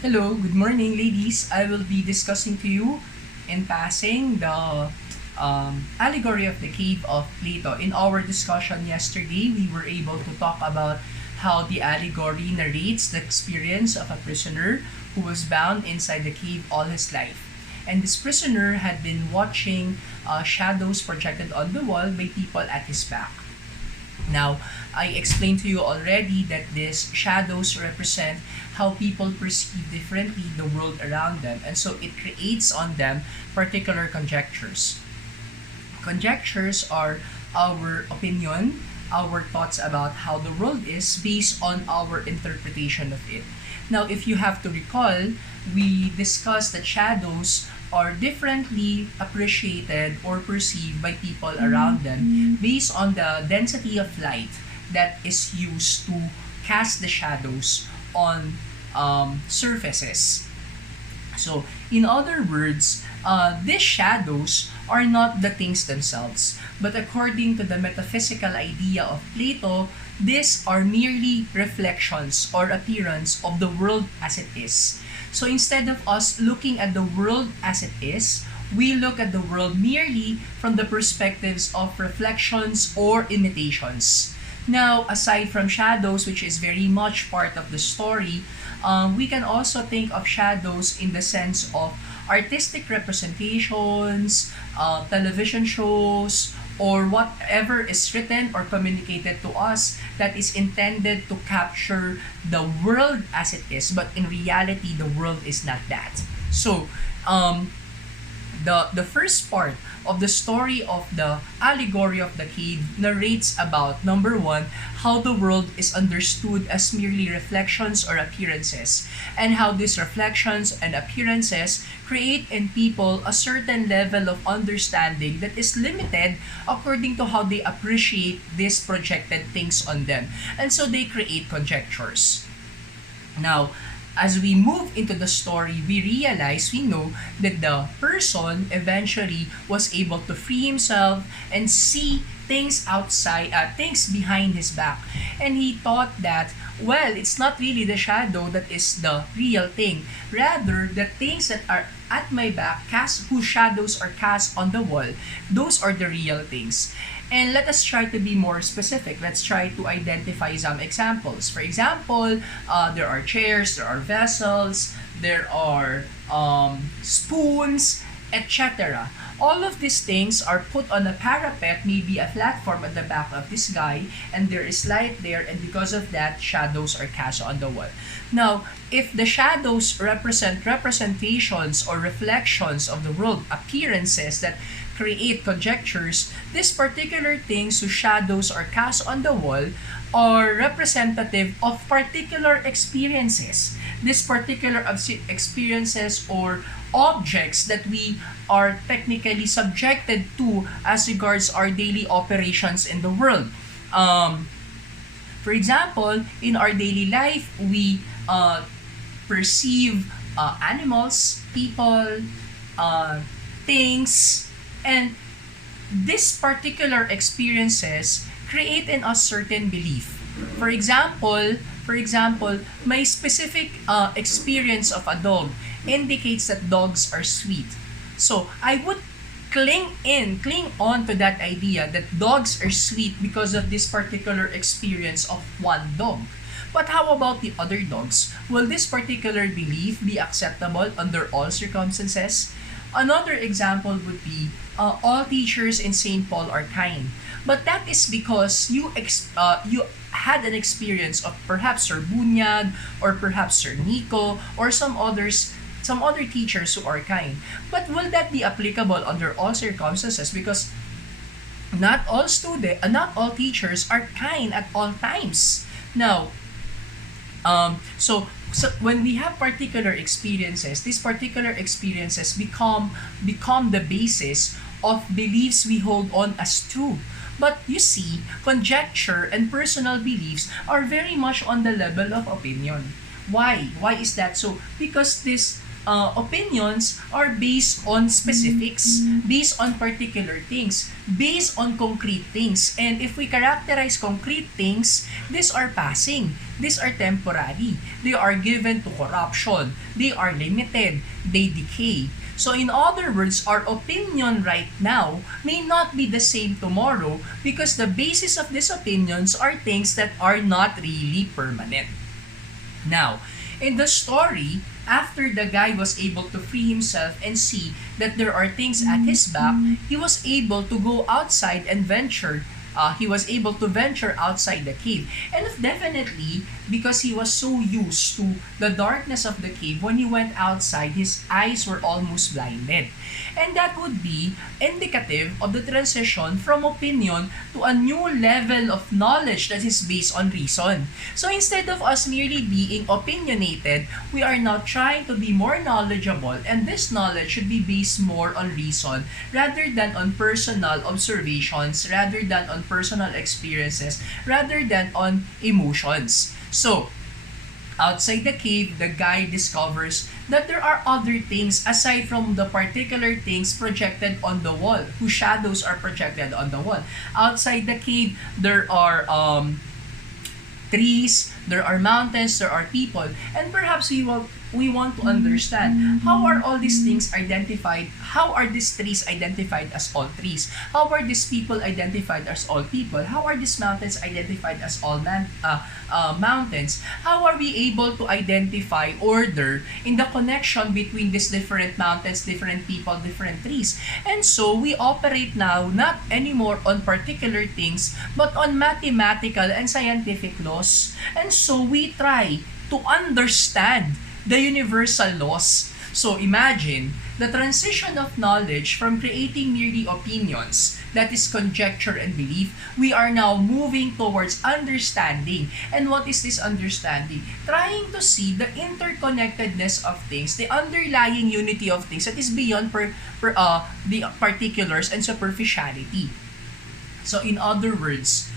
Hello, good morning, ladies. I will be discussing to you in passing the allegory of the cave of Plato. In our discussion yesterday, we were able to talk about how the allegory narrates the experience of a prisoner who was bound inside the cave all his life. And this prisoner had been watching shadows projected on the wall by people at his back. Now, I explained to you already that these shadows represent how people perceive differently the world around them, and so it creates on them particular conjectures. Conjectures are our opinion, our thoughts about how the world is based on our interpretation of it. Now, if you have to recall, we discussed that shadows are differently appreciated or perceived by people around them based on the density of light that is used to cast the shadows on surfaces. So, in other words, these shadows are not the things themselves, but according to the metaphysical idea of Plato, these are merely reflections or appearance of the world as it is. So instead of us looking at the world as it is, we look at the world merely from the perspectives of reflections or imitations. Now, aside from shadows, which is very much part of the story, we can also think of shadows in the sense of artistic representations, television shows, or whatever is written or communicated to us that is intended to capture the world as it is, but in reality, the world is not that. So, the first part of the story of the allegory of the cave narrates about number one, how the world is understood as merely reflections or appearances, and how these reflections and appearances create in people a certain level of understanding that is limited according to how they appreciate these projected things on them, and so they create conjectures. Now, as we move into the story, we know that the person eventually was able to free himself and see things outside, things behind his back. And he thought that, well, it's not really the shadow that is the real thing. Rather, the things that are at my back, whose shadows are cast on the wall, those are the real things. And let us try to be more specific. Let's try to identify some examples. For example, there are chairs, there are vessels, there are spoons, etc. All of these things are put on a parapet, maybe a platform at the back of this guy, and there is light there, and because of that, shadows are cast on the wall. Now, if the shadows represent representations or reflections of the world, appearances that create conjectures, these particular things whose shadows are cast on the wall are representative of particular experiences. These particular experiences or objects that we are technically subjected to as regards our daily operations in the world. For example, in our daily life, we perceive animals, people, things, and these particular experiences create in us certain belief. For example, my specific experience of a dog indicates that dogs are sweet. So I would cling on to that idea that dogs are sweet because of this particular experience of one dog. But how about the other dogs? Will this particular belief be acceptable under all circumstances? Another example would be all teachers in St. Paul are kind. But that is because you had an experience of perhaps Sir Bunyag or perhaps Sir Nico or some other teachers who are kind. But will that be applicable under all circumstances? Because not all teachers are kind at all times. Now, so when we have particular experiences, these particular experiences become the basis of beliefs we hold on as true. But you see, conjecture and personal beliefs are very much on the level of opinion. Why? Why is that so? Because these opinions are based on specifics, based on particular things, based on concrete things. And if we characterize concrete things, these are passing, these are temporary, they are given to corruption, they are limited, they decay. So in other words, our opinion right now may not be the same tomorrow because the basis of these opinions are things that are not really permanent. Now, in the story, after the guy was able to free himself and see that there are things at his back, he was able to go outside and venture. He was able to venture outside the cave. And definitely, because he was so used to the darkness of the cave, when he went outside, his eyes were almost blinded. And that would be indicative of the transition from opinion to a new level of knowledge that is based on reason. So instead of us merely being opinionated, we are now trying to be more knowledgeable, and this knowledge should be based more on reason rather than on personal observations, rather than on personal experiences, rather than on emotions. So, outside the cave, the guy discovers that there are other things aside from the particular things projected on the wall, whose shadows are projected on the wall. Outside the cave, there are trees, there are mountains, there are people, and perhaps we want to understand how are all these things identified, how are these trees identified as all trees, how are these people identified as all people, how are these mountains identified as all mountains, how are we able to identify order in the connection between these different mountains, different people, different trees. And so we operate now not anymore on particular things but on mathematical and scientific laws. And so we try to understand the universal laws. So imagine the transition of knowledge from creating merely opinions, that is conjecture and belief, we are now moving towards understanding. And what is this understanding? Trying to see the interconnectedness of things, the underlying unity of things that is beyond the particulars and superficiality. So in other words,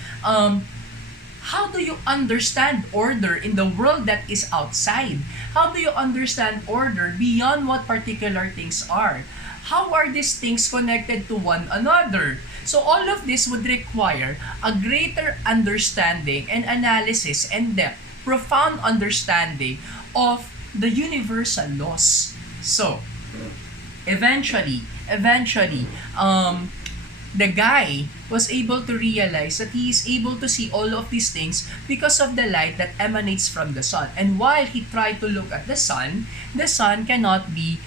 how do you understand order in the world that is outside? How do you understand order beyond what particular things are? How are these things connected to one another? So all of this would require a greater understanding and analysis and depth, profound understanding of the universal laws. So, eventually, the guy was able to realize that he is able to see all of these things because of the light that emanates from the sun. And while he tried to look at the sun cannot be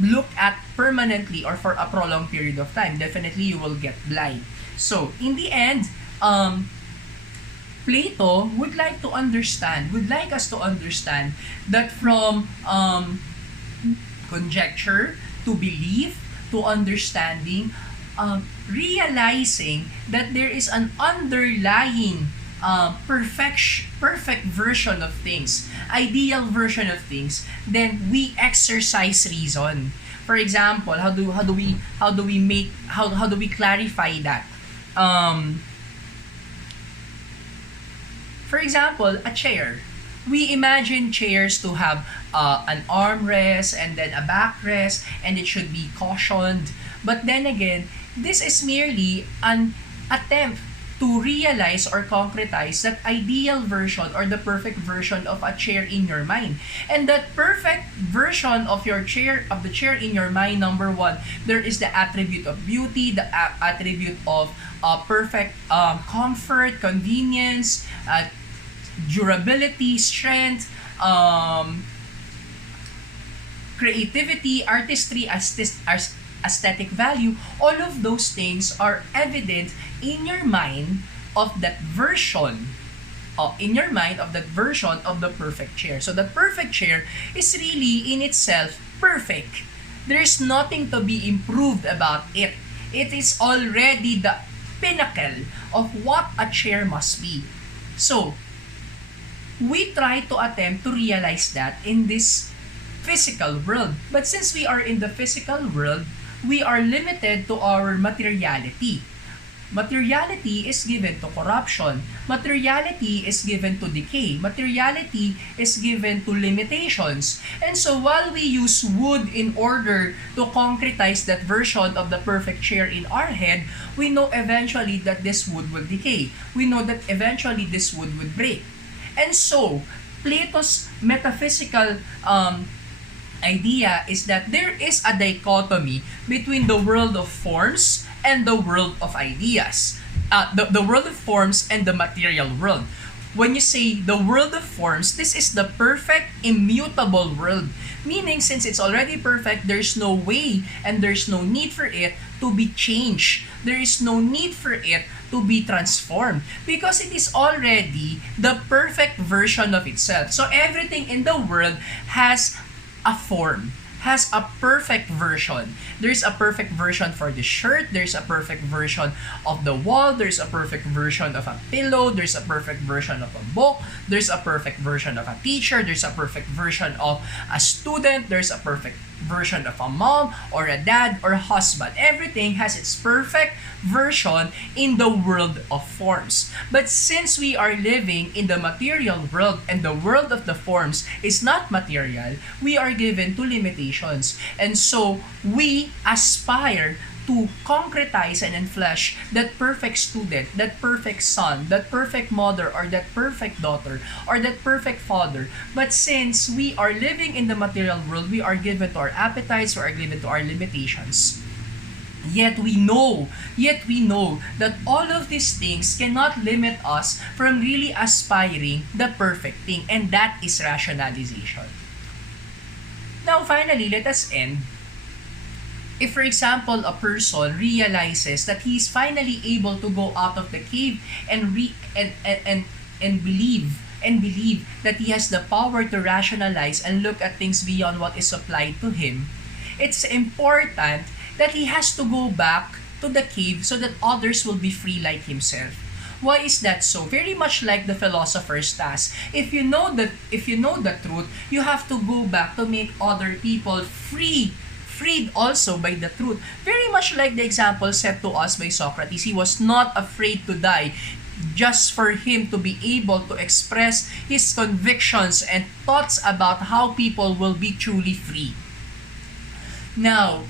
looked at permanently or for a prolonged period of time. Definitely, you will get blind. So, in the end, Plato would like us to understand that from conjecture to belief to understanding, realizing that there is an underlying perfect version of things, ideal version of things, then we exercise reason. For example, how do we clarify that? For example, a chair. We imagine chairs to have an armrest and then a backrest, and it should be cushioned. But then again, this is merely an attempt to realize or concretize that ideal version or the perfect version of a chair in your mind. And that perfect version of the chair in your mind, number one, there is the attribute of beauty, the attribute of perfect comfort, convenience, durability, strength, creativity, artistry, aesthetic value. All of those things are evident in your mind of that version of the perfect chair. So the perfect chair is really in itself perfect. There is nothing to be improved about it. It is already the pinnacle of what a chair must be. So we try to attempt to realize that in this physical world. But since we are in the physical world, we are limited to our materiality. Materiality is given to corruption. Materiality is given to decay. Materiality is given to limitations. And so while we use wood in order to concretize that version of the perfect chair in our head, we know eventually that this wood will decay. We know that eventually this wood will break. And so, Plato's metaphysical idea is that there is a dichotomy between the world of forms and the world of ideas. The world of forms and the material world. When you say the world of forms, this is the perfect, immutable world. Meaning, since it's already perfect, there's no way and there's no need for it to be changed. There is no need for it to be transformed because it is already the perfect version of itself. So everything in the world has a form, has a perfect version. There's a perfect version for the shirt, there's a perfect version of the wall, there's a perfect version of a pillow, there's a perfect version of a book, there's a perfect version of a teacher, there's a perfect version of a student, there's a perfect version of a mom or a dad or a husband. Everything has its perfect version in the world of forms. But since we are living in the material world and the world of the forms is not material, we are given to limitations. And so we aspire to concretize and enflesh that perfect student, that perfect son, that perfect mother, or that perfect daughter, or that perfect father. But since we are living in the material world, we are given to our appetites, we are given to our limitations. Yet we know that all of these things cannot limit us from really aspiring the perfect thing, and that is rationalization. Now, finally, let us end. If, for example, a person realizes that he is finally able to go out of the cave and believe that he has the power to rationalize and look at things beyond what is supplied to him, it's important that he has to go back to the cave so that others will be free like himself. Why is that so? Very much like the Philosopher's Task. If you know the truth, you have to go back to make other people freed also by the truth. Very much like the example set to us by Socrates. He was not afraid to die just for him to be able to express his convictions and thoughts about how people will be truly free. Now,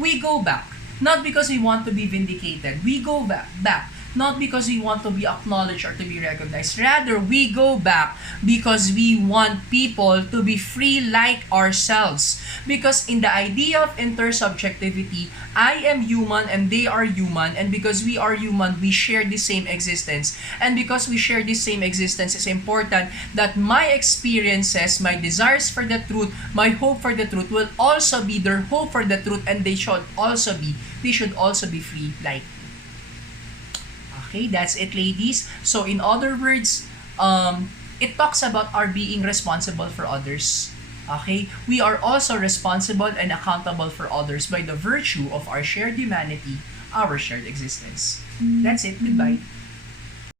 we go back, not because we want to be vindicated. We go back not because we want to be acknowledged or to be recognized. Rather, we go back because we want people to be free like ourselves. Because in the idea of intersubjectivity, I am human and they are human, and because we are human, we share the same existence. And because we share the same existence, it's important that my experiences, my desires for the truth, my hope for the truth will also be their hope for the truth, and they should also be free like. Okay, that's it, ladies. So in other words, it talks about our being responsible for others. Okay, we are also responsible and accountable for others by the virtue of our shared humanity, our shared existence. That's it. Goodbye.